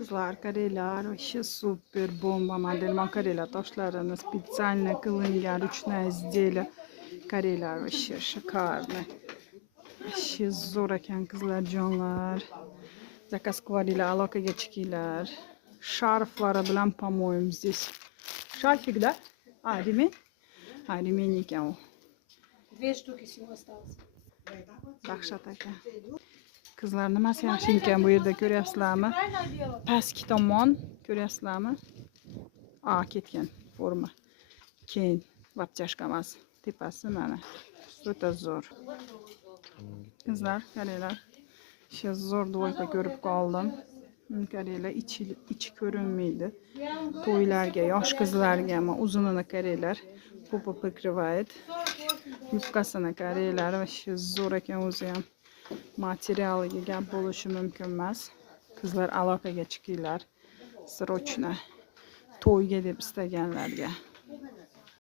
Kızlar, kareylar, вообще super bomba model makarela toshlarini специально qilingan ручная изделие. Kareylar вообще шикарно. Вообще zo'r ekan qizlar jonlar. Zakaz qilinglar, aloqaga chiqinglar. Sharflari bilan, по-моему, здесь. Шарфик, да? А, ремень? А, ремень ekan u. 2 штуки всего осталось. Dahshat ekan. Qizlar, nimasi yaxshi ekan bu yerda ko'ryapsizlarmi? Pastki tomon ko'ryapsizlarmi? A, ketgan forma. Keyin vapchashka emas, tepasi mana. O'ta zo'r. Qizlar, qaranglar. Shu zo'r dvoyka ko'rib qoldim. Qaranglar, ichi ko'rinmaydi. To'ylarga, yosh qizlarga ham uzunini qaranglar. Popa покрывает. Yubkasini qaranglar, shu zo'r ekan o'zi ham. Materialiga gap bo'lishi mumkin emas. Qizlar aloqaga chiqinglar. Srochna to'yga deb istaganlarga.